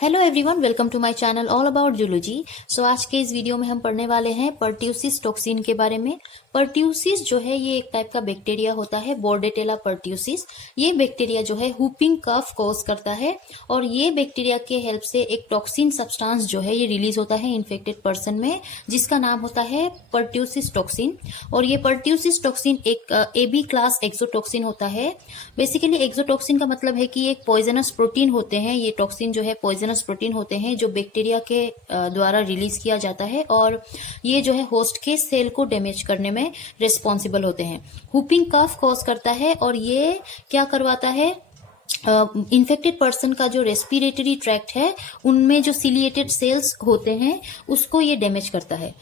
Hello everyone, welcome to my channel all about zoology. So आज के इस video में हम पढ़ने वाले हैं पर्ट्यूसिस टॉक्सिन के बारे में। पर्ट्यूसिस जो है ये एक टाइप का बैक्टीरिया होता है, बोर्डेटेला पर्ट्यूसिस। ये बैक्टीरिया जो है हुपिंग कफ कॉज करता है और ये बैक्टीरिया के हेल्प से एक टॉक्सिन सब्सटेंस जो है ये रिलीज होता है इन्फेक्टेड पर्सन में, जिसका नाम होता है पर्ट्यूसिस टॉक्सिन। और ये पर्ट्यूसिस टॉक्सिन एक AB क्लास एक्सोटॉक्सिन होता है। बेसिकली एक्सोटॉक्सिन का मतलब है कि एक पॉइजनस प्रोटीन होते हैं। ये टॉक्सिन जो है पॉइजनस प्रोटीन होते हैं जो बैक्टीरिया के द्वारा रिलीज किया जाता है और ये जो है होस्ट के सेल को डैमेज करने में रिस्पॉन्सिबल होते हैं। हुपिंग कफ कॉज करता है और ये क्या करवाता है, इन्फेक्टेड पर्सन का जो रेस्पिरेटरी ट्रैक्ट है उनमें जो सिलिएटेड सेल्स होते हैं उसको ये डैमेज करता है।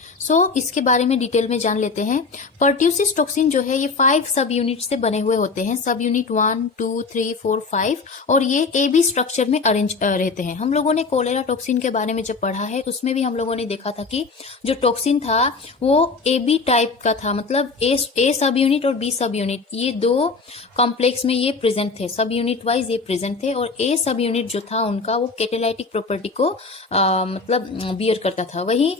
इसके बारे में डिटेल में जान लेते हैं। पर्ट्यूसिस टॉक्सिन जो है ये 5 सब यूनिट से बने हुए होते हैं। सब यूनिट 1, 2, 3, 4, 5 और ये AB स्ट्रक्चर में अरेंज रहते हैं। हम लोगों ने कोलेरा टॉक्सिन के बारे में जब पढ़ा है उसमें भी हम लोगों ने देखा था कि जो टॉक्सिन था वो AB टाइप का था, मतलब A सब यूनिट और B सब यूनिट ये दो कॉम्प्लेक्स में ये प्रेजेंट थे, सब यूनिट वाइज ये प्रेजेंट थे। और A सब यूनिट जो था उनका वो कैटालाइटिक प्रॉपर्टी को मतलब बियर करता था, वहीं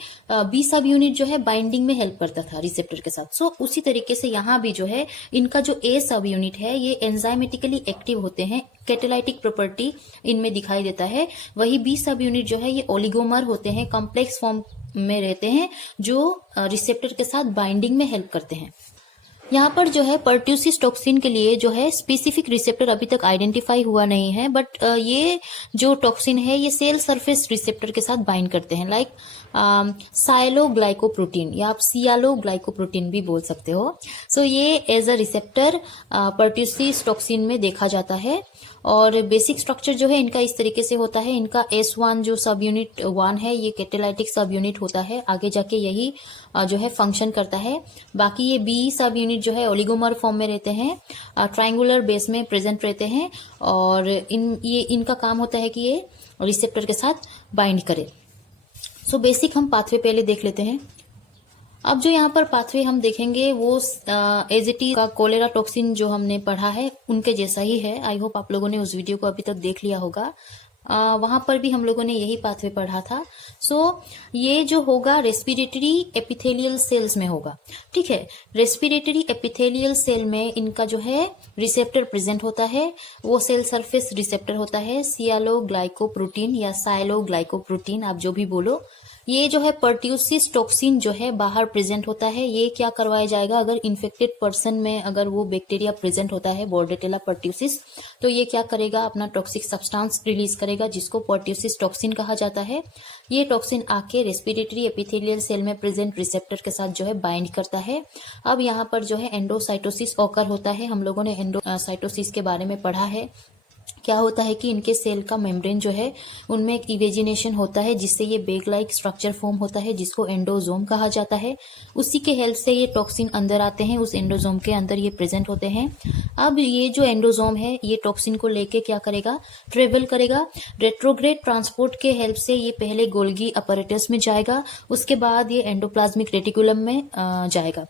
B सब यूनिट जो है बाइंडिंग में हेल्प करता था रिसेप्टर के साथ। उसी तरीके से यहाँ भी जो है इनका जो A सब यूनिट है ये एंजाइमेटिकली एक्टिव होते हैं, कैटालाइटिक प्रॉपर्टी इनमें दिखाई देता है। वही B सब यूनिट जो है ये ओलिगोमर होते हैं, कॉम्प्लेक्स फॉर्म में रहते हैं जो रिसेप्टर के साथ बाइंडिंग में हेल्प करते हैं। यहाँ पर जो है पर्ट्यूसिस टॉक्सिन के लिए जो है स्पेसिफिक रिसेप्टर अभी तक आइडेंटिफाई हुआ नहीं है, बट ये जो टॉक्सिन है ये सेल सरफेस रिसेप्टर के साथ बाइंड करते हैं, लाइक साइलोग्लाइकोप्रोटीन या आप सियालोग्लाइकोप्रोटीन भी बोल सकते हो। ये as a receptor pertussis toxin में देखा जाता है। और बेसिक स्ट्रक्चर जो है इनका इस तरीके से होता है। इनका S1 जो सब यूनिट 1 है ये कैटालाइटिक सब यूनिट होता है, आगे जाके यही जो है फंक्शन करता है। बाकी ये B सब यूनिट जो है ओलिगोमर फॉर्म में रहते हैं, ट्रायंगुलर बेस में प्रेजेंट रहते हैं और इनका काम होता है कि ये रिसेप्टर के साथ बाइंड करे। बेसिक हम पाथवे पहले देख लेते हैं। अब जो यहाँ पर पाथवे हम देखेंगे वो एजिटी का कोलेरा टॉक्सिन जो हमने पढ़ा है उनके जैसा ही है। आई होप आप लोगों ने उस वीडियो को अभी तक देख लिया होगा। वहां पर भी हम लोगों ने यही पाथवे पढ़ा था। ये जो होगा रेस्पिरेटरी एपिथेलियल सेल्स में होगा, ठीक है। रेस्पिरेटरी एपिथेलियल सेल में इनका जो है रिसेप्टर प्रेजेंट होता है, वो सेल सरफेस रिसेप्टर होता है, सियालोग्लाइकोप्रोटीन या साइलोग्लाइकोप्रोटीन आप जो भी बोलो। ये जो है पर्ट्यूसिस टॉक्सिन जो है बाहर प्रेजेंट होता है। ये क्या करवाया जाएगा, अगर इन्फेक्टेड पर्सन में अगर वो बैक्टीरिया प्रेजेंट होता है बोर्डेटेला पर्ट्यूसिस, तो ये क्या करेगा, अपना टॉक्सिक सब्सटेंस रिलीज करेगा जिसको पर्ट्यूसिस टॉक्सिन कहा जाता है। ये टॉक्सिन आके रेस्पिरेटरी एपिथेलियल सेल में प्रेजेंट रिसेप्टर के साथ जो है बाइंड करता है। अब यहाँ पर जो है एंडोसाइटोसिस ऑकर होता है। हम लोगों ने एंडोसाइटोसिस के बारे में पढ़ा है। क्या होता है कि इनके सेल का मेम्ब्रेन जो है उनमें एक इवेजिनेशन होता है जिससे ये बेग लाइक स्ट्रक्चर फॉर्म होता है जिसको एंडोजोम कहा जाता है। उसी के हेल्प से ये टॉक्सिन अंदर आते हैं, उस एंडोजोम के अंदर ये प्रेजेंट होते हैं। अब ये जो एंडोजोम है ये टॉक्सिन को लेके क्या करेगा, ट्रेवल करेगा। रेट्रोग्रेड ट्रांसपोर्ट के हेल्प से ये पहले गोल्गी अपैरेटस में जाएगा, उसके बाद ये एंडोप्लाज्मिक रेटिकुलम में जाएगा।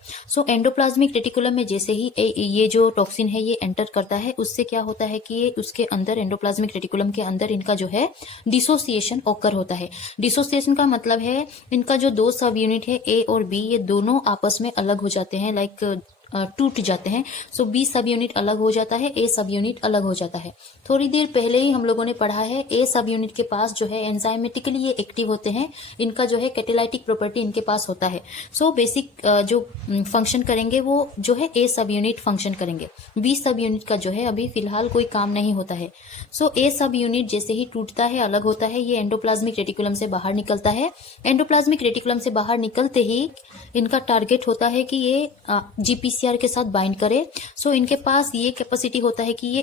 एंडोप्लाज्मिक रेटिकुलम में जैसे ही ये जो टॉक्सिन है ये एंटर करता है, उससे क्या होता है कि ये उसके अंदर एंडोप्लाज्मिक रेटिकुलम के अंदर इनका जो है डिसोसिएशन ऑकर होता है। डिसोसिएशन का मतलब है इनका जो दो सब यूनिट है A और B ये दोनों आपस में अलग हो जाते हैं, लाइक टूट जाते हैं। B सब यूनिट अलग हो जाता है, A सब यूनिट अलग हो जाता है। थोड़ी देर पहले ही हम लोगों ने पढ़ा है A सब यूनिट के पास जो है एंजाइमेटिकली ये एक्टिव होते हैं, इनका जो है कैटालाइटिक प्रॉपर्टी इनके पास होता है। बेसिक जो फंक्शन करेंगे वो जो है A सब यूनिट फंक्शन करेंगे। B सब यूनिट का जो है अभी फिलहाल कोई काम नहीं होता है। A सब यूनिट जैसे ही टूटता है, अलग होता है, ये एंडोप्लाज्मिक रेटिकुलम से बाहर निकलता है। एंडोप्लाज्मिक रेटिकुलम से बाहर निकलते ही इनका टारगेट होता है कि ये GPCR के साथ बाइंड करे। इनके पास ये कैपेसिटी होता है कि ये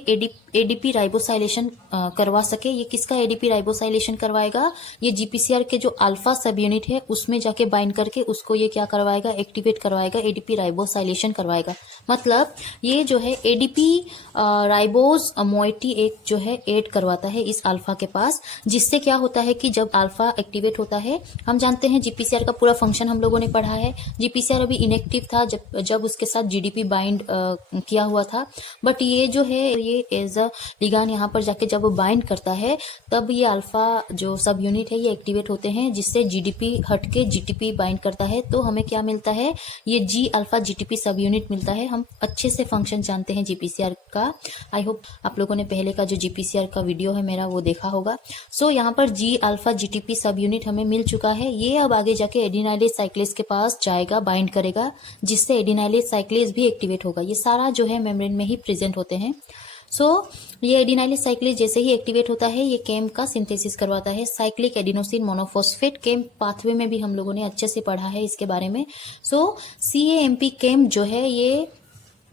ADP राइबोसाइलेशन करवा सके। ये किसका ADP राइबोसाइलेशन करवाएगा, ये GPCR के जो अल्फा सब यूनिट है उसमें जाके बाइंड करके उसको ये क्या करवाएगा, एक्टिवेट करवाएगा, ADP राइबोसाइलेशन करवाएगा। मतलब ये जो है ADP राइबोज मोइटी एक जो है ऐड करवाता है इस अल्फा के पास, जिससे क्या होता है कि जब अल्फा एक्टिवेट होता है, हम जानते हैं GPCR का पूरा फंक्शन हम लोगों ने पढ़ा है। GPCR अभी इनएक्टिव था, जब उसके साथ जीडीपी बाइंड किया हुआ था, बट ये जो है ये एज अ लिगान यहाँ पर जाके जब बाइंड करता है तब ये अल्फा जो सब यूनिट है ये एक्टिवेट होते हैं, जिससे जीडीपी हट के जीटीपी बाइंड करता है। तो हमें क्या मिलता है, ये जी अल्फा जीटीपी सब यूनिट मिलता है। हम अच्छे से फंक्शन जानते हैं जीपीसीआर का। आई होप आप लोगों ने पहले का जो जीपीसीआर का वीडियो है मेरा वो देखा होगा। सो यहाँ पर जी अल्फा जीटीपी सब यूनिट हमें मिल चुका है। ये अब आगे जाके एडिनाइलेज साइक्लेज के पास जाएगा, बाइंड करेगा, जिससे एडिनाइलेज साइक्लेज भी एक्टिवेट होगा। ये सारा जो है मेम्ब्रेन में ही प्रेजेंट होते हैं। ये एडिनाइलेज साइक्लेज जैसे ही एक्टिवेट होता है ये केम का सिंथेसिस करवाता है, साइक्लिक एडिनोसिन मोनोफॉस्फेट। केम पाथवे में भी हम लोगों ने अच्छे से पढ़ा है इसके बारे में। CAMP केम जो है ये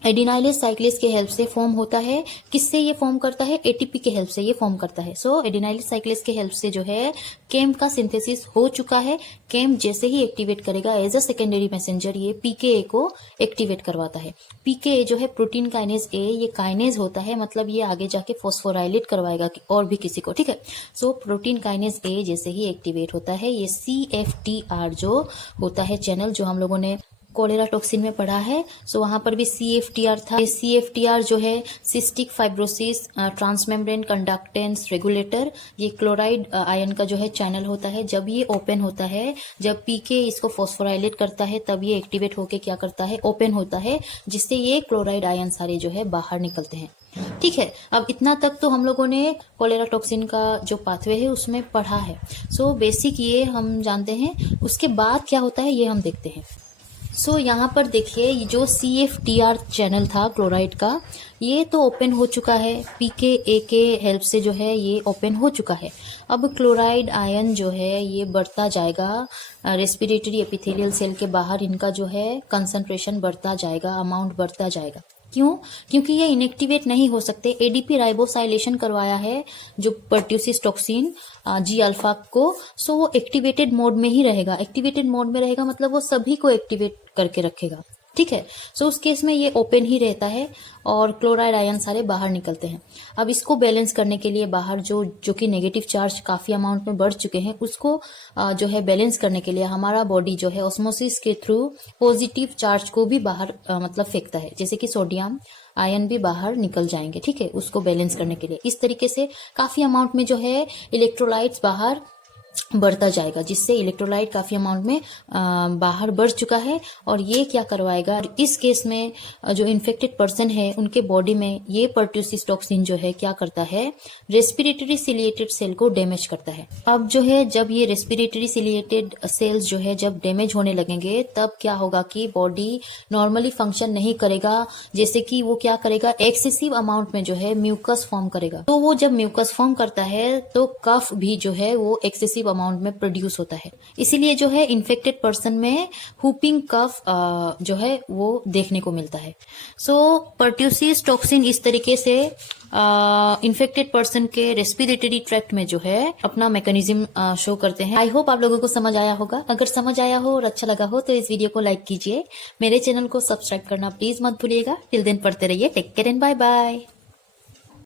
एडिनाइलेज साइक्लेज के हेल्प से फॉर्म होता है। किससे ये फॉर्म करता है, एटीपी के हेल्प से ये फॉर्म करता है। एडिनाइलेज साइक्लेज के हेल्प से जो है केम का सिंथेसिस हो चुका है। केम जैसे ही एक्टिवेट करेगा एज अ सेकेंडरी मैसेंजर ये पीकेए को एक्टिवेट करवाता है। पीकेए जो है प्रोटीन काइनेज ए, ये काइनेज होता है, मतलब ये आगे जाके फॉस्फोराइलेट करवाएगा और भी किसी को, ठीक है। प्रोटीन काइनेज ए जैसे ही एक्टिवेट होता है ये CFTR जो होता है चैनल, जो हम लोगों ने कोलेरा टॉक्सिन में पढ़ा है। वहां पर भी CFTR था। CFTR जो है cystic fibrosis transmembrane conductance regulator, ये क्लोराइड आयन का जो है चैनल होता है। जब ये ओपन होता है, जब पीके इसको फॉस्फोराइलेट करता है तब ये एक्टिवेट होके क्या करता है, ओपन होता है, जिससे ये क्लोराइड आयन सारे जो है बाहर निकलते हैं। ठीक है, अब इतना तक तो हम लोगों ने कोलेरा टॉक्सिन का जो पाथवे है उसमें पढ़ा है। बेसिक ये हम जानते हैं। उसके बाद क्या होता है ये हम देखते हैं। यहाँ पर देखिए ये जो CFTR चैनल था क्लोराइड का, ये तो ओपन हो चुका है। पीकेए के हेल्प से जो है ये ओपन हो चुका है। अब क्लोराइड आयन जो है ये बढ़ता जाएगा, रेस्पिरेटरी एपिथेलियल सेल के बाहर इनका जो है कंसंट्रेशन बढ़ता जाएगा, अमाउंट बढ़ता जाएगा। क्यों? क्योंकि ये इनएक्टिवेट नहीं हो सकते। एडीपी राइबोसाइलेशन करवाया है जो पर्ट्यूसिस टॉक्सिन जी अल्फा को, वो एक्टिवेटेड मोड में ही रहेगा। एक्टिवेटेड मोड में रहेगा मतलब वो सभी को एक्टिवेट करके रखेगा, ठीक है। उस केस में ये ओपन ही रहता है और क्लोराइड आयन सारे बाहर निकलते हैं। अब इसको बैलेंस करने के लिए बाहर जो कि नेगेटिव चार्ज काफी अमाउंट में बढ़ चुके हैं, उसको जो है बैलेंस करने के लिए हमारा बॉडी जो है ऑस्मोसिस के थ्रू पॉजिटिव चार्ज को भी बाहर मतलब फेंकता है, जैसे कि सोडियम आयन भी बाहर निकल जाएंगे, ठीक है, उसको बैलेंस करने के लिए। इस तरीके से काफी अमाउंट में जो है इलेक्ट्रोलाइट्स बाहर बढ़ता जाएगा, जिससे इलेक्ट्रोलाइट काफी अमाउंट में बाहर बढ़ चुका है। और ये क्या करवाएगा, इस केस में जो इन्फेक्टेड पर्सन है उनके बॉडी में ये पर्ट्यूसिस टॉक्सिन जो है क्या करता है, रेस्पिरेटरी सिलिएटेड सेल को डैमेज करता है। अब जो है जब ये रेस्पिरेटरी सिलिएटेड सेल्स जो है जब डैमेज होने लगेंगे तब क्या होगा कि बॉडी नॉर्मली फंक्शन नहीं करेगा। जैसे कि वो क्या करेगा, एक्सेसिव अमाउंट में जो है म्यूकस फॉर्म करेगा। तो वो जब म्यूकस फॉर्म करता है तो कफ भी जो है वो एक्सेसिव अमाउंट में प्रोड्यूस होता है। इसीलिए जो है इन्फेक्टेड पर्सन में हुपिंग कफ जो है वो देखने को मिलता है। पर्ट्यूसिस टॉक्सिन इस तरीके से इन्फेक्टेड पर्सन के रेस्पिरेटरी ट्रैक्ट में जो है अपना मैकेनिज्म शो करते हैं। आई होप आप लोगों को समझ आया होगा। अगर समझ आया हो और अच्छा लगा हो तो इस वीडियो को लाइक कीजिए, मेरे चैनल को सब्सक्राइब करना प्लीज मत भूलिएगा। टिल देन पढ़ते रहिए। Take care and bye bye.